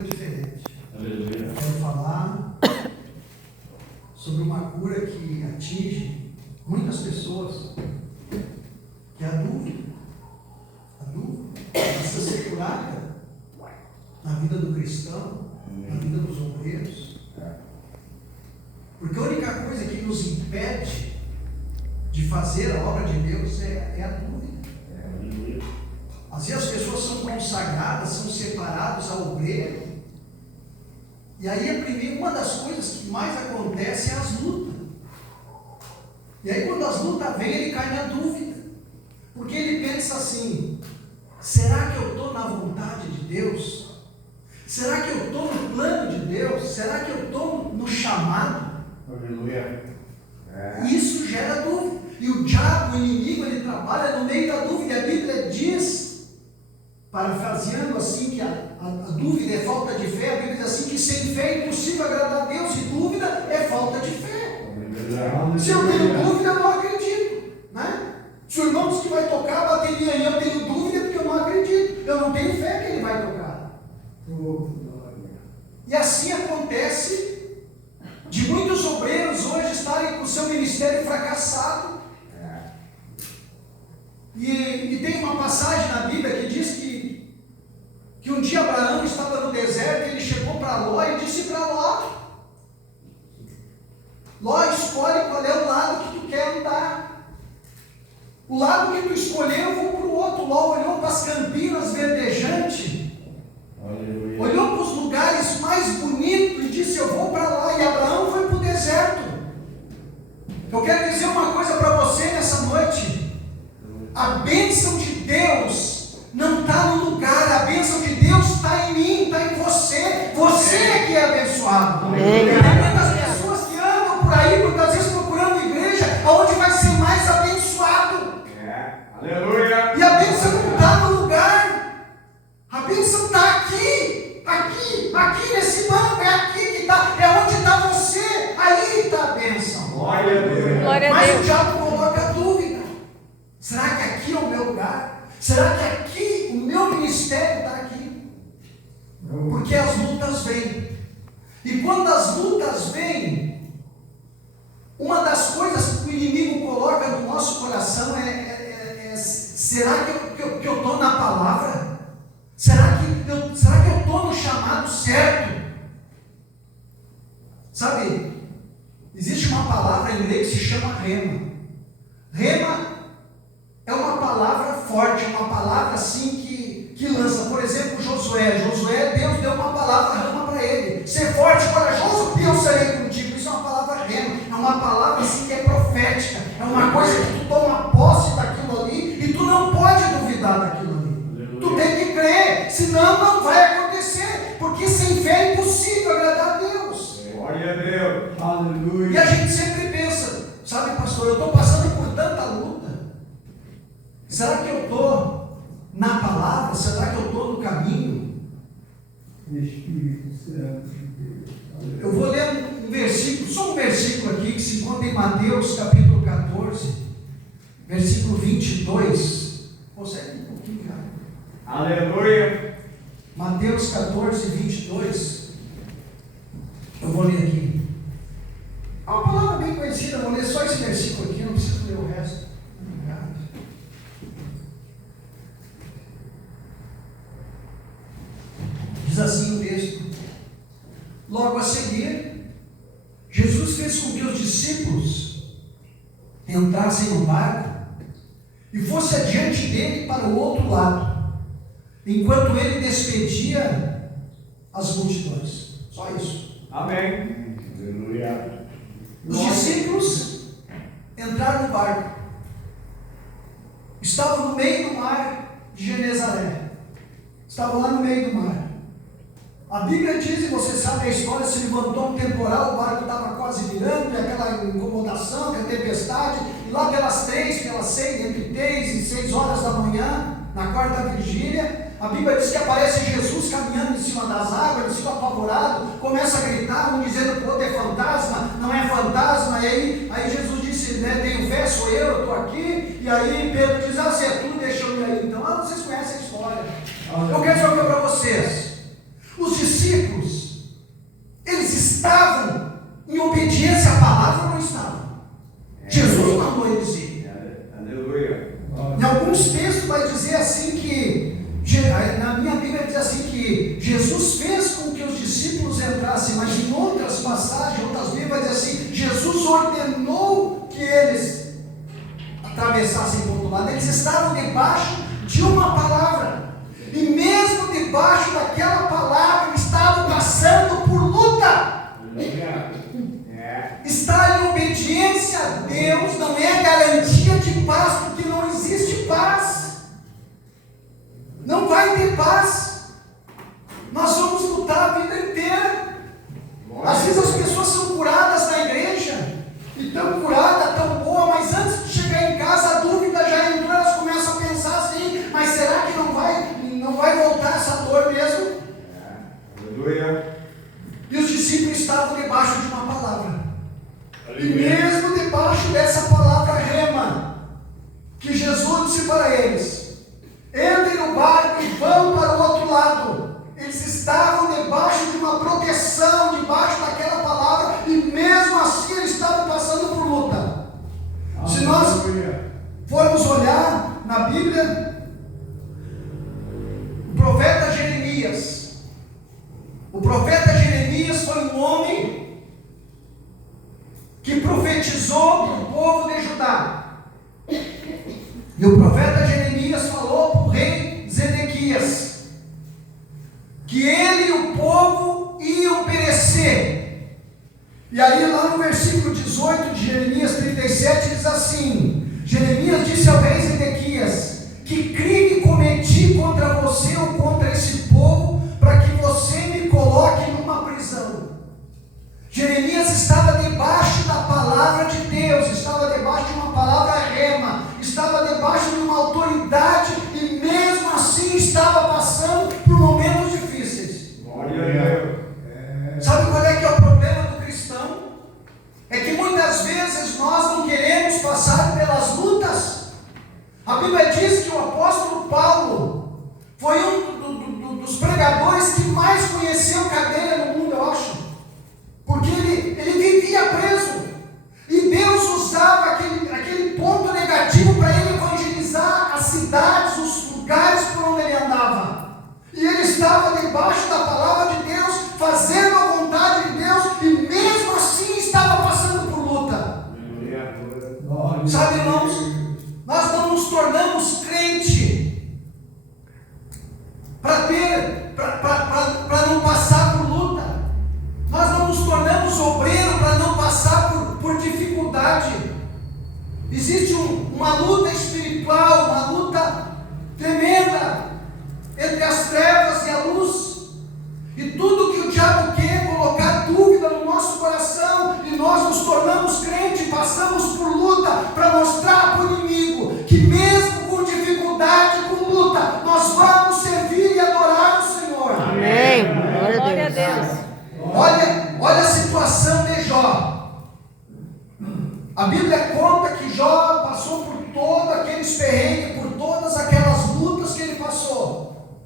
diferente. Aleluia. Quero falar sobre uma cura que atinge muitas pessoas, que é a dúvida. A dúvida precisa ser curada na vida do cristão, na vida dos obreiros. Porque a única coisa que nos impede de fazer a obra de Deus é a dúvida. Às vezes as pessoas são consagradas, são separadas ao obreiro. E aí uma das coisas que mais acontece é as lutas. E aí quando as lutas vêm, ele cai na dúvida. Porque ele pensa assim: será que eu estou na vontade de Deus? Será que eu estou no plano de Deus? Será que eu estou no chamado? Aleluia. Isso gera dúvida. E o diabo, o inimigo, ele trabalha no meio da dúvida. E a Bíblia diz, parafraseando assim, que a dúvida é falta de fé. A Bíblia diz assim, que sem fé é impossível agradar a Deus. E dúvida é falta de fé. Se eu tenho dúvida, eu não acredito, né? Se o irmão diz que vai tocar a bateria e eu tenho dúvida, porque eu não acredito. Eu não tenho fé que ele vai tocar. E assim acontece de muitos obreiros hoje estarem com o seu ministério fracassado. E tem uma passagem na Bíblia que diz que um dia Abraão estava no deserto, ele chegou para Ló e disse para Ló: Ló, escolhe qual é o lado que tu quer andar. O lado que tu escolher, eu vou para o outro. Ló olhou para as campinas verdejantes, olhou para os lugares mais bonitos e disse: eu vou para lá. E Abraão foi para o deserto. Eu quero dizer uma coisa para você nessa noite: a bênção de Deus não está no lugar, a bênção de Deus está em mim, está em você. Você é que é abençoado. Tem muitas pessoas que andam por aí, muitas vezes procurando igreja onde vai ser mais abençoado. Aleluia. E a bênção não está no lugar, a bênção está aqui nesse banco, é aqui que está, é onde está você, aí está a bênção. Glória a Deus. Glória a Mas Deus. o diabo coloca a dúvida: será que aqui é o meu lugar? Será que aqui o meu ministério está aqui? Porque as lutas vêm. E quando as lutas vêm, uma das coisas que o inimigo coloca no nosso coração é será que eu estou na palavra? Será que eu estou no chamado certo? Sabe, existe uma palavra em inglês que se chama rema. Rema é uma palavra forte, uma palavra assim que lança. Por exemplo, Josué, Deus deu uma palavra rema para ele: ser forte e corajoso, eu serei contigo. Isso é uma palavra rema, é uma palavra assim que é profética, é uma coisa que tu toma posse daquilo ali e tu não pode duvidar daquilo ali. Aleluia. Tu tem que crer, senão não vai acontecer, porque sem fé é impossível agradar a Deus. Glória a Deus. Aleluia. E a gente sempre pensa: sabe, pastor, eu estou passando por tanta luta. Será que eu estou na palavra? Será que eu estou no caminho? Espírito Santo de Deus. Eu vou ler um versículo, só um versículo aqui, que se encontra em Mateus capítulo 14, versículo 22. Consegue um pouquinho, cara? Aleluia. Mateus 14, 22. Eu vou ler aqui. É uma palavra bem conhecida, eu vou ler só esse versículo aqui, não preciso ler o resto. Obrigado. Diz assim o texto: logo a seguir, Jesus fez com que os discípulos entrassem no barco e fosse adiante dele para o outro lado, enquanto ele despedia as multidões. Só isso. Amém. Aleluia. Os discípulos entraram no barco, estavam no meio do mar de Genezaré, estavam lá no meio do mar. A Bíblia diz, e você sabe a história, se levantou um temporal, o barco estava quase virando, e aquela incomodação, aquela tempestade, e lá pelas 6, entre 3 e 6 horas da manhã, na quarta vigília, a Bíblia diz que aparece Jesus caminhando em cima das águas, ele fica apavorado, começa a gritar, um dizendo que o outro é fantasma, não é fantasma, e aí Jesus disse, né, tenho fé, sou eu estou aqui, e aí Pedro diz, se é tu, deixa eu ir aí. Então, vocês conhecem a história. Eu quero dizer uma coisa para vocês: Os discípulos, eles estavam em obediência à palavra ou não estavam? Jesus mandou eles ir. Aleluia. Em alguns textos vai dizer assim que, na minha Bíblia diz assim que Jesus fez com que os discípulos entrassem, mas em outras passagens, outras Bíblias vai dizer assim, Jesus ordenou que eles atravessassem para o outro lado. Eles estavam debaixo de uma palavra, e mesmo debaixo daquela palavra, estavam passando por luta. Estar em obediência a Deus não é garantia de paz, porque não existe paz. Não vai ter paz. Nós vamos lutar a vida inteira. Às vezes as pessoas são curadas na igreja, e tão curada, tão boa, mas antes de chegar em casa a dúvida já entrou, elas começam a pensar assim, mas será que não vai voltar essa dor mesmo? Aleluia. E os discípulos estavam debaixo de uma palavra. E mesmo debaixo dessa palavra rema, que Jesus disse para eles, entrem no barco e vão para o outro lado. Eles estavam debaixo de uma proteção, debaixo daquela palavra, e mesmo assim eles estavam passando por luta. Se nós formos olhar na Bíblia, o profeta Jeremias foi um homem que profetizou para o povo de Judá. E o profeta Jeremias falou para o rei Zedequias que ele e o povo iam perecer. E aí lá no versículo 18 de Jeremias 37 diz assim: Jeremias disse ao rei Zedequias: que crime cometi contra você ou contra esse povo, para que você me coloque numa prisão? Jeremias estava debaixo da palavra de Deus, estava debaixo de uma palavra rema, estava debaixo de uma autoridade, e mesmo assim estava passando por momentos difíceis. Glória a Deus. Sabe qual é que é o problema do cristão? É que muitas vezes nós não queremos passar pelas lutas. A Bíblia diz que o apóstolo Paulo foi um dos pregadores que mais conheceu cadeia no mundo, eu acho. Porque ele vivia preso. E Deus usava aquele ponto negativo para ele evangelizar as cidades, os lugares por onde ele andava. E ele estava debaixo da palavra de Deus, fazendo a vontade de Deus, e mesmo assim estava passando por luta. Sabe, irmãos, nós não nos tornamos crente para não passar por luta. Nós não nos tornamos obreiro para não passar por dificuldade. Existe uma luta espiritual, uma luta tremenda entre as trevas e a luz. E tudo que o diabo quer é colocar dúvida no nosso coração, e nós nos tornamos crentes, passamos por luta para mostrar para o inimigo que mesmo com dificuldade, com luta, nós vamos servir e adorar o Senhor. Amém. Glória a Deus. Olha a situação de Jó. A Bíblia conta que Jó passou por todos aqueles perrengues, por todas aquelas lutas que ele passou.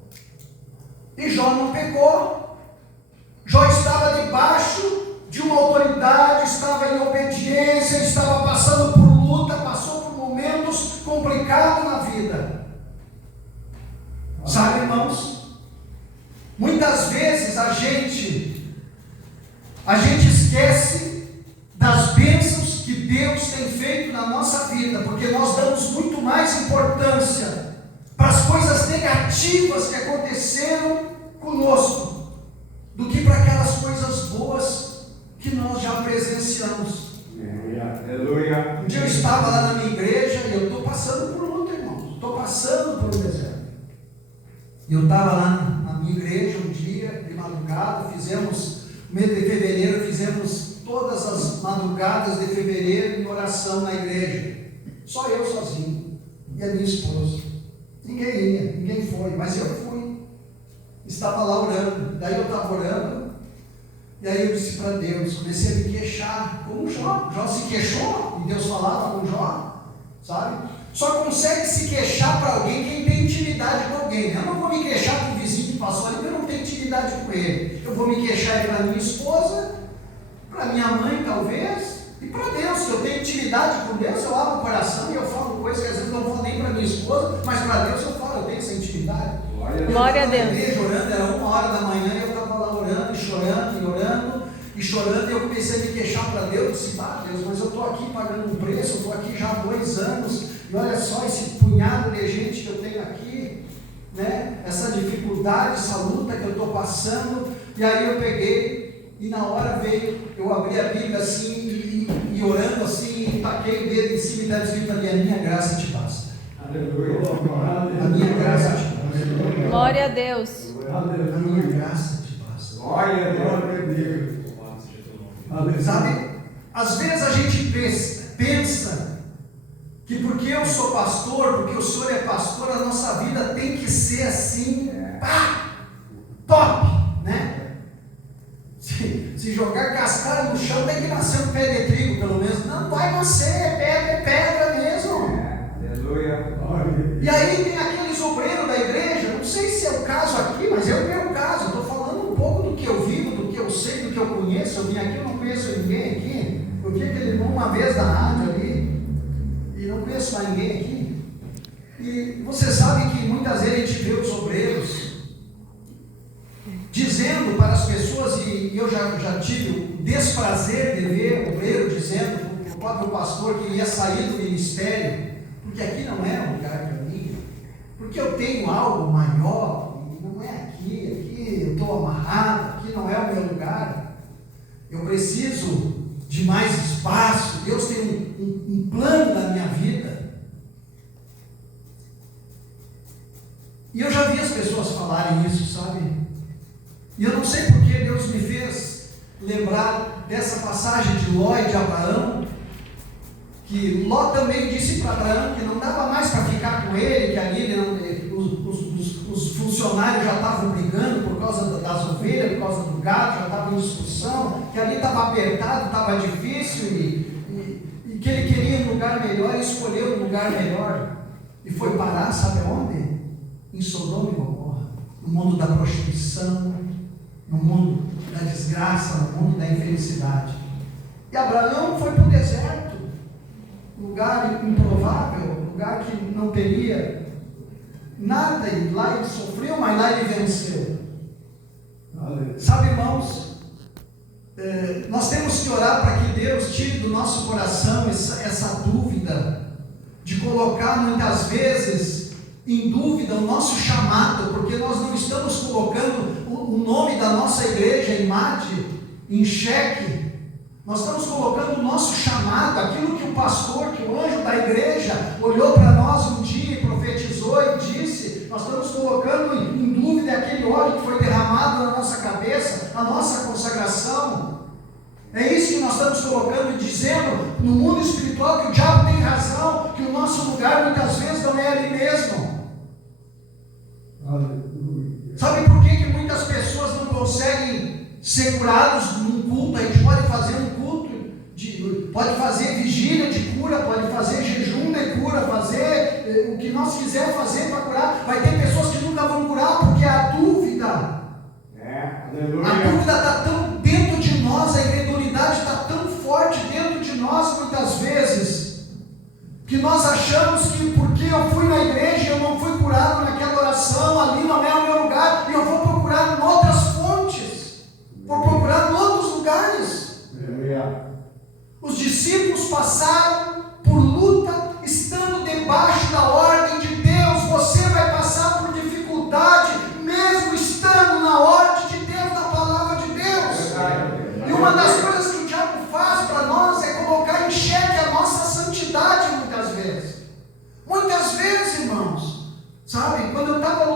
E Jó não pecou. Jó estava debaixo de uma autoridade, estava em obediência, estava passando por luta, passou por momentos complicados na vida. Sabe, irmãos? Muitas vezes a gente esquece das bênçãos que Deus tem feito na nossa vida, porque nós damos muito mais importância para as coisas negativas que aconteceram conosco do que para aquelas coisas boas que nós já presenciamos. Aleluia. Um dia eu estava lá na minha igreja e eu estou passando por luta, irmãos. Estou passando por um deserto. E eu estava lá na minha igreja um dia, de madrugada, fizemos, no mês de fevereiro, fizemos todas as madrugadas de fevereiro em oração na igreja. Só eu sozinho e a minha esposa. Ninguém ia, ninguém foi, mas eu fui. Estava lá orando. Daí eu estava orando, e aí eu disse para Deus, comecei a me queixar, como Jó. Jó se queixou, e Deus falava com Jó, sabe? Só consegue se queixar para alguém quem tem intimidade com alguém. Eu não vou me queixar para o vizinho passou ali, eu não tenho intimidade com ele. Eu vou me queixar para minha esposa, para minha mãe talvez, e para Deus. Se eu tenho intimidade com Deus, eu abro o coração e eu falo coisas que às vezes não falo nem para minha esposa, mas para Deus eu falo, eu tenho essa intimidade. Glória a Deus. Eu estava orando, era 1h da manhã, e eu estava lá orando, e chorando, e orando, e chorando, e eu comecei a me queixar para Deus. Eu disse, Deus, mas eu estou aqui pagando um preço, eu estou aqui já há 2 anos, e olha só esse punhado de gente que eu tenho aqui, né? Essa dificuldade, essa luta que eu estou passando. E aí eu peguei, e na hora veio, eu abri a Bíblia assim, e orando assim, e taquei o dedo em cima e estava escrito ali, a minha graça te basta. Aleluia. A minha graça te basta. Glória a Deus. A minha graça te basta. Glória a Deus. Sabe, às vezes a gente pensa que porque eu sou pastor, porque o senhor é pastor, a nossa vida tem que ser assim, top, né? Se jogar cascalho no chão, tem que nascer um pé de trigo, pelo menos. Não vai nascer, é pedra mesmo. Aleluia. E aí tem aqueles obreiros da igreja, não sei se é o caso aqui, mas é o meu caso. Estou falando um pouco do que eu vivo, do que eu sei, do que eu conheço. Eu vim aqui, eu não conheço ninguém aqui. Eu vi aquele irmão uma vez na rádio ali, e não conheço mais ninguém aqui. E você sabe que muitas vezes a gente vê os obreiros dizendo para as pessoas, e eu já tive o desprazer de ver o obreiro dizendo para o próprio pastor que ia sair do ministério, porque aqui não é um lugar para mim, porque eu tenho algo maior, e não é aqui eu estou amarrado, aqui não é o meu lugar, eu preciso de mais espaço, Deus tem um plano na minha vida. E eu já vi as pessoas falarem isso, sabe? E eu não sei porque Deus me fez lembrar dessa passagem de Ló e de Abraão, que Ló também disse para Abraão que não dava mais para ficar com ele, que ali os funcionários já estavam brigando por causa das ovelhas, por causa do gado, já estavam em discussão, que ali estava apertado, estava difícil, e que ele queria um lugar melhor, e escolheu um lugar melhor, e foi parar, sabe aonde? Em Sodoma e Gomorra, no mundo da prostituição, no mundo da desgraça, no mundo da infelicidade. E Abraão foi para o deserto, lugar improvável, lugar que não teria nada, e lá ele sofreu, mas lá ele venceu. Sabe, irmãos, nós temos que orar para que Deus tire do nosso coração essa dúvida de colocar muitas vezes em dúvida o nosso chamado, porque nós não estamos colocando o nome da nossa igreja, IMAD, em xeque. Nós estamos colocando o nosso chamado, aquilo que o pastor, que o anjo da igreja olhou para nós um dia e profetizou e disse. Nós estamos colocando em dúvida aquele óleo que foi derramado na nossa cabeça, a nossa consagração. É isso que nós estamos colocando e dizendo no mundo espiritual que o diabo tem razão, que o nosso lugar muitas vezes não é ali mesmo. Sabe por que muitas pessoas não conseguem ser curados num culto? A gente pode fazer um culto, pode fazer vigília de cura, pode fazer jejum de cura, fazer o que nós quisermos fazer para curar. Vai ter pessoas que nunca vão curar porque a dúvida, a dúvida está tão dentro de nós, a incredulidade está tão forte dentro de nós muitas vezes, que nós achamos que porque eu fui na igreja e eu não fui curado naquela oração, ali não é o meu lugar, e eu vou procurar em outras fontes, vou procurar em outros lugares. Os discípulos passaram por luta, estando debaixo da ordem de Deus. Você vai passar por dificuldade, mesmo estando na ordem de Deus, na palavra de Deus. E uma das coisas que o diabo faz para nós é colocar em xeque a nossa santidade muitas vezes. Muitas vezes, irmãos, sabe, quando eu estava